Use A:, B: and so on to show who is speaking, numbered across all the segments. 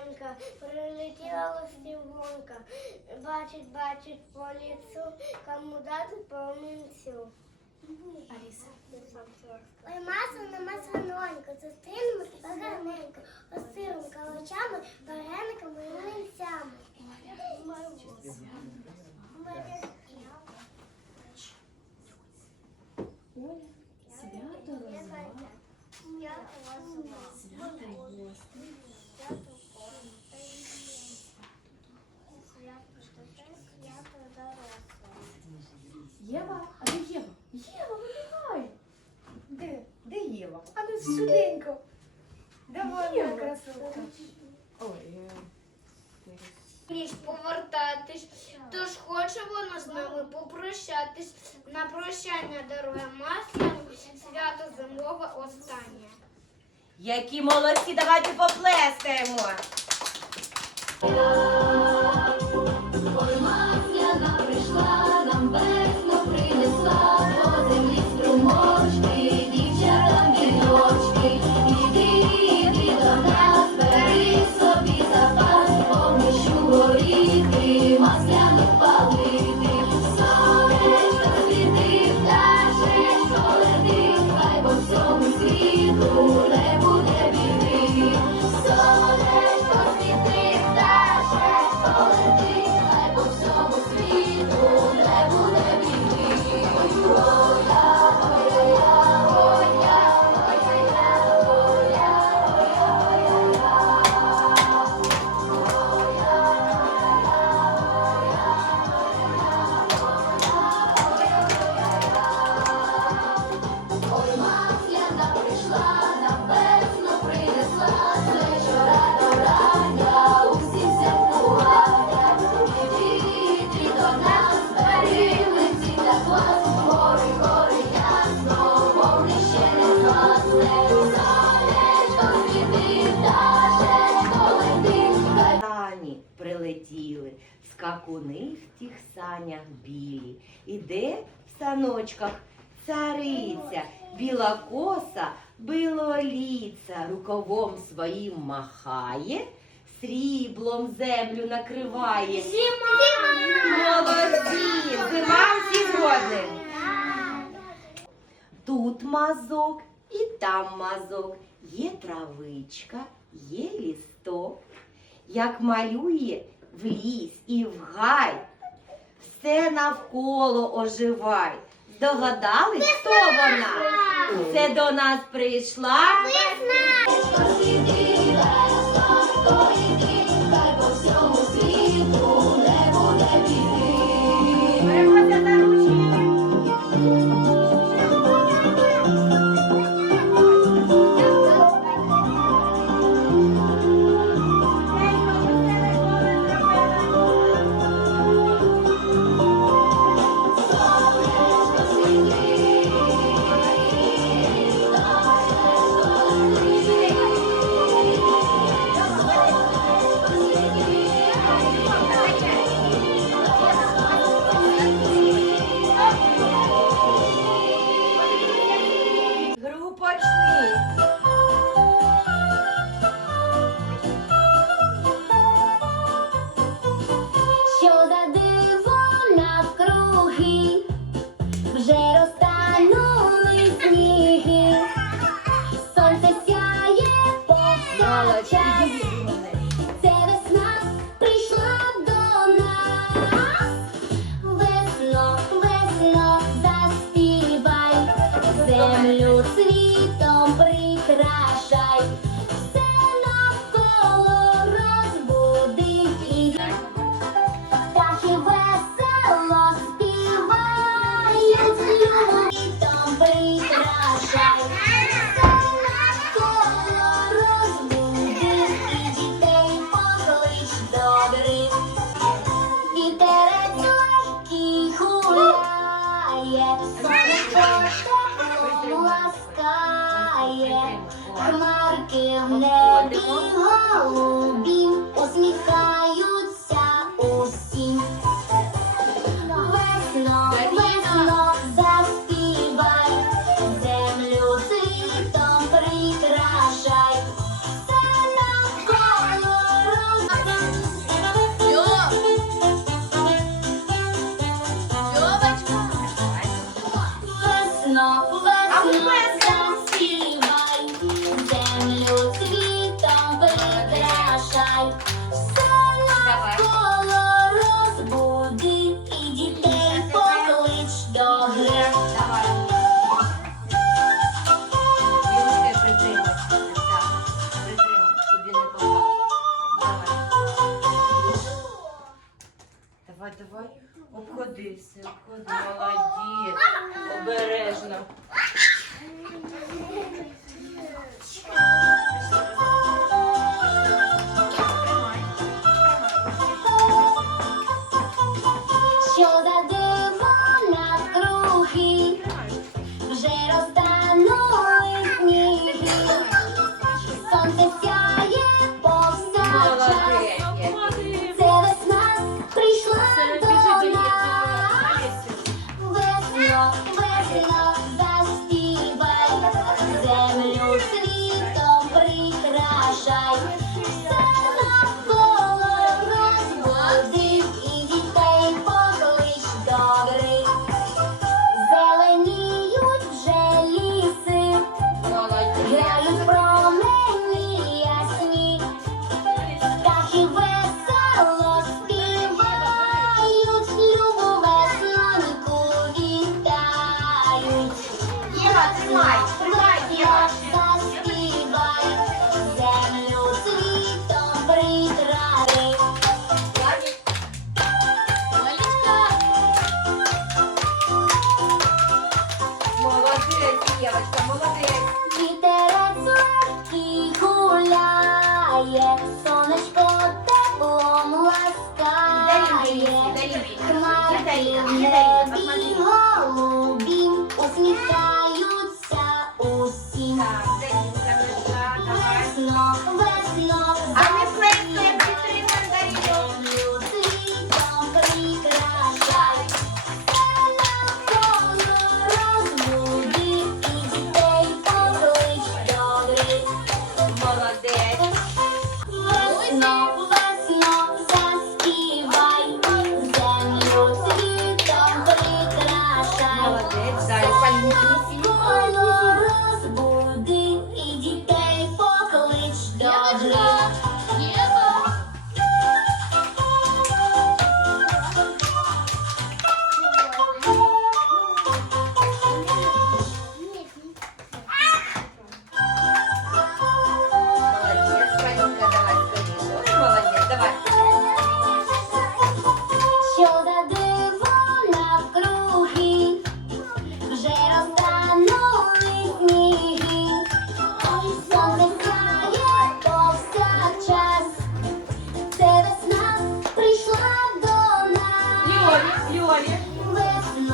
A: масляненька, прилетіла листівонька, бачить, бачить по лісу, кому дати помінцю.
B: Аліса.
A: Ой, масляна маслянонька, зустрінемо гарненько, посилим калачами, варениками і млинцями.
B: Оля, свято розваг, свято гостей. Єва, а де Єва? Єва, вибігай!
C: Де? Де Єва? А ну швиденько. Давай, моя
B: Єва.
C: красотка.
B: Ой, е,
A: Ніж повертатись, тож хоче вона з нами попрощатись. На прощання дарує масляну, свято зимове останнє.
D: Які молодці, давайте поплескаємо.
E: Ой, масляна прийшла, нам весну
D: Сані прилетіли, скакуни в тих санях білі. Іде в саночках цариця, біла коса, білоліця, рукавом своїм махає, сріблом землю накриває. Молодці! Зима всі згодні. Тут мазок і там мазок. Є травичка, є лісток. Як малює в ліс і в гай, все навколо оживай. Догадались, хто вона? Це до нас прийшла.
E: світи, Хмарки в небі голубі усміхаються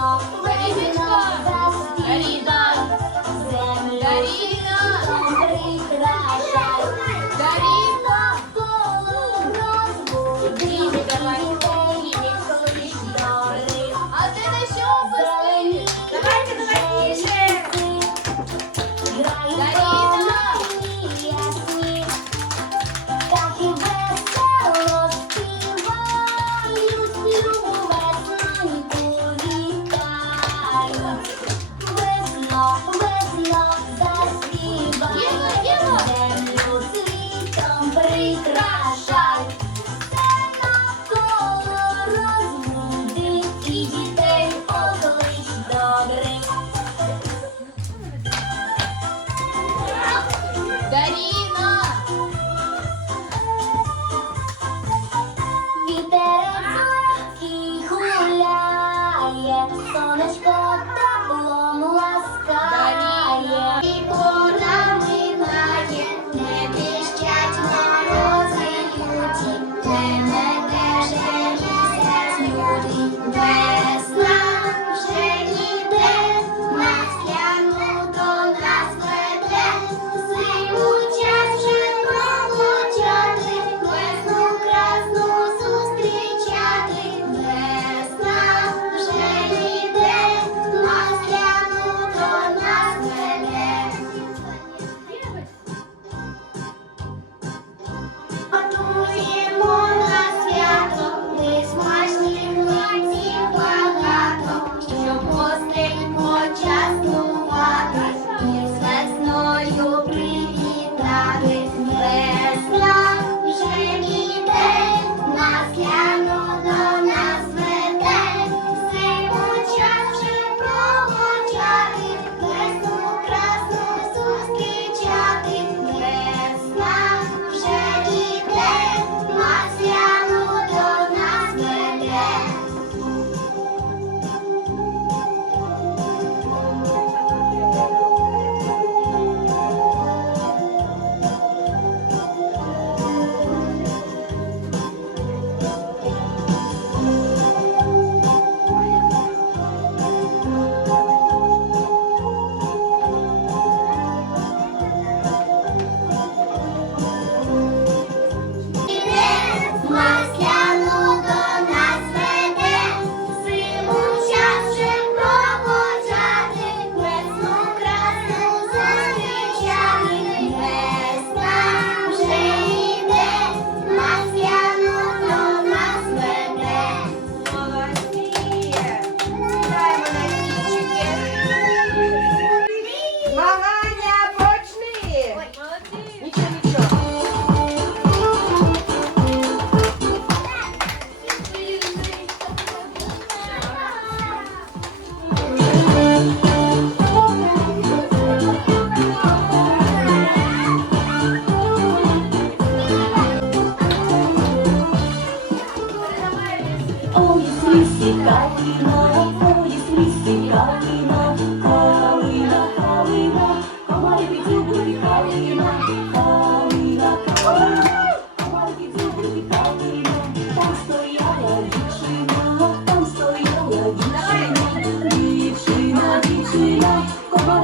E: 好，我们一
D: 起
E: 唱。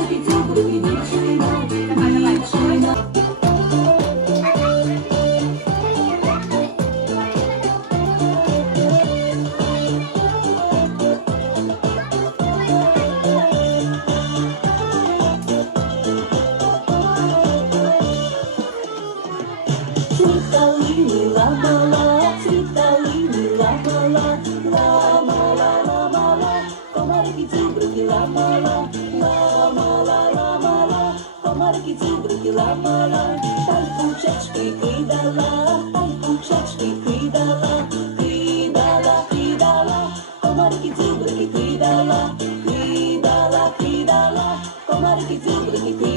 E: 去进攻 Dikki,
D: dikki, dikki.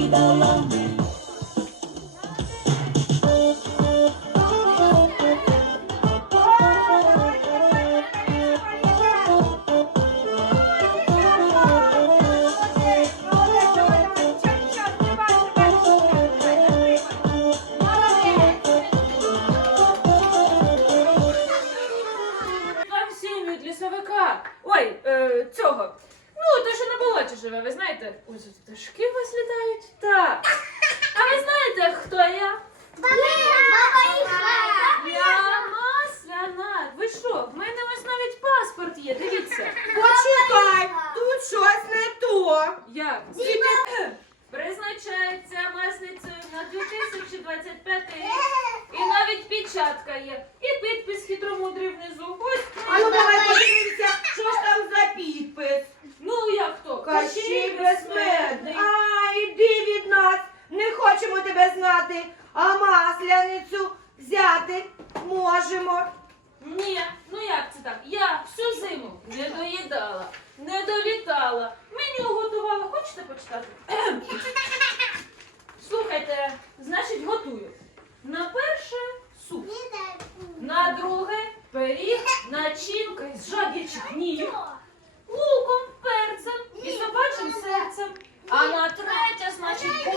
D: Yeah.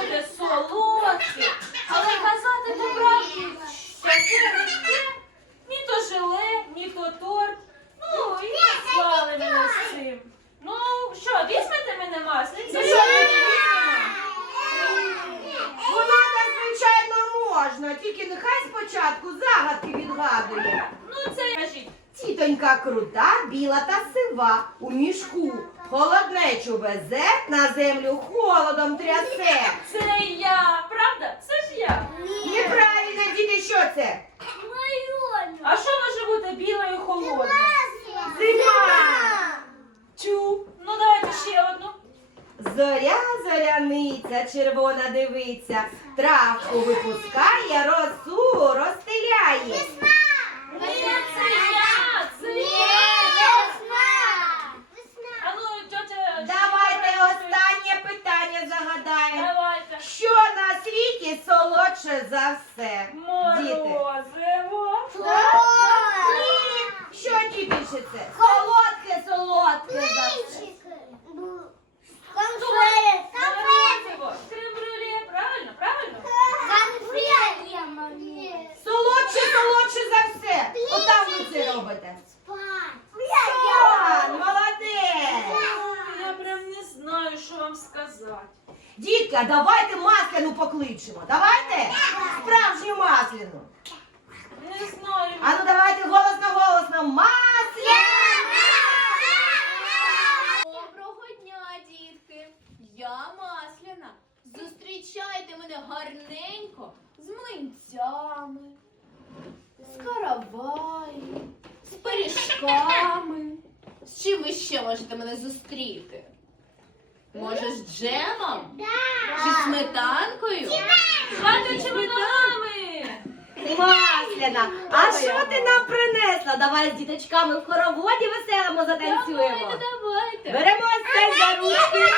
D: дивиться, травку випускає, росу розстеляє.
E: Весна!
D: Давайте останнє питання загадаємо.
E: Давайте.
D: Що на світі солодше за все? Діти. Що ті більше це? Солодке, солодке. за все.
E: Конфети. Конфети.
D: солодше, солодше за все. Отак ви це робите. Спать, молодець.
E: Я прям не знаю, що вам сказати.
D: Дітка, давайте масляну покличемо. Давайте справжню масляну.
F: караваї, з пиріжками. З чим ви ще можете мене зустріти? Може, з джемом? Чи з сметанкою?
E: Хату чи?
D: Масляна, а що ти нам принесла? Давай з діточками в хороводі веселимо затанцюємо.
F: Давайте, давайте.
D: Беремо цей за ручки!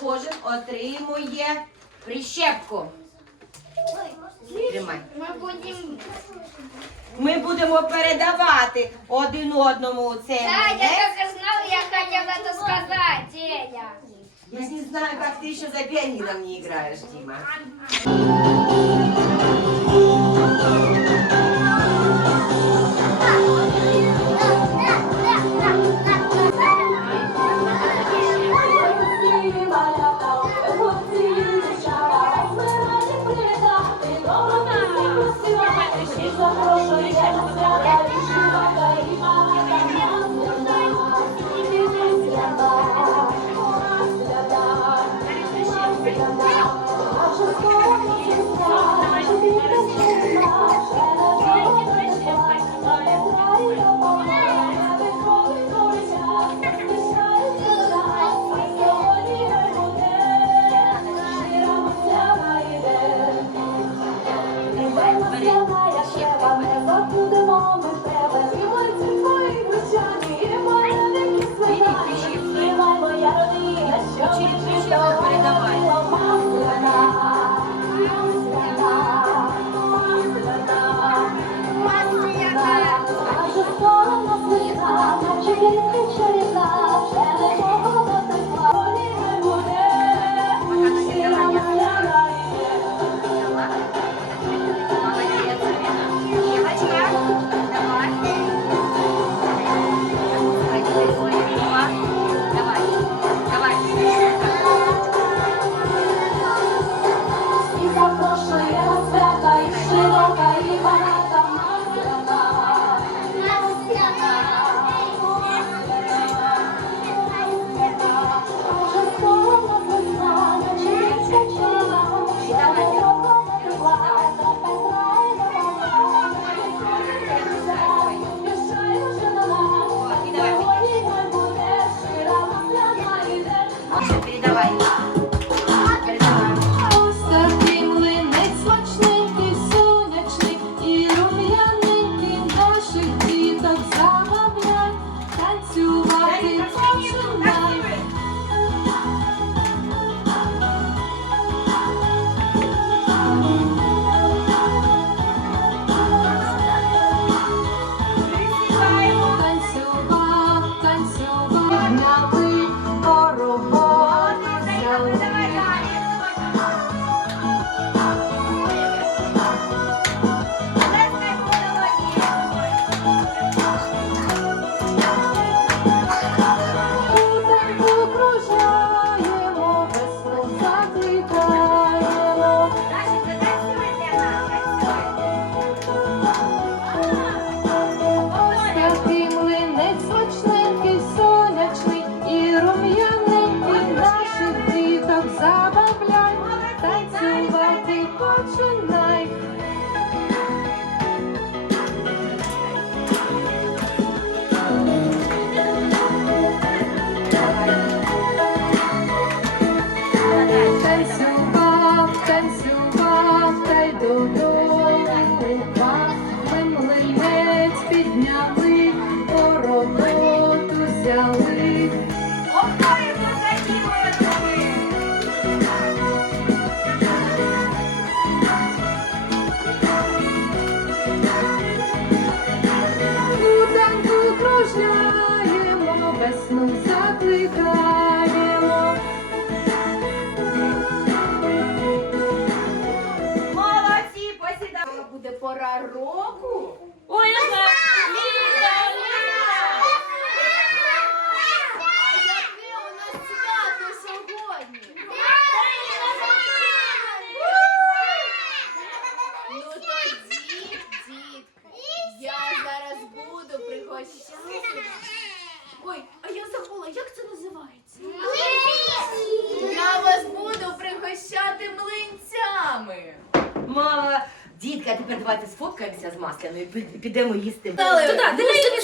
C: кожен отримує прищепку. Тримай.
A: Ми будемо
C: передавати один одному це.
A: Да, я молодець. знала, я хотела это сказать, Эля.
C: Я не знаю, як ти ще за піаніном не играешь,
F: Діма. ласка, ну
C: і підемо їсти.
B: Туди, дивись, туди.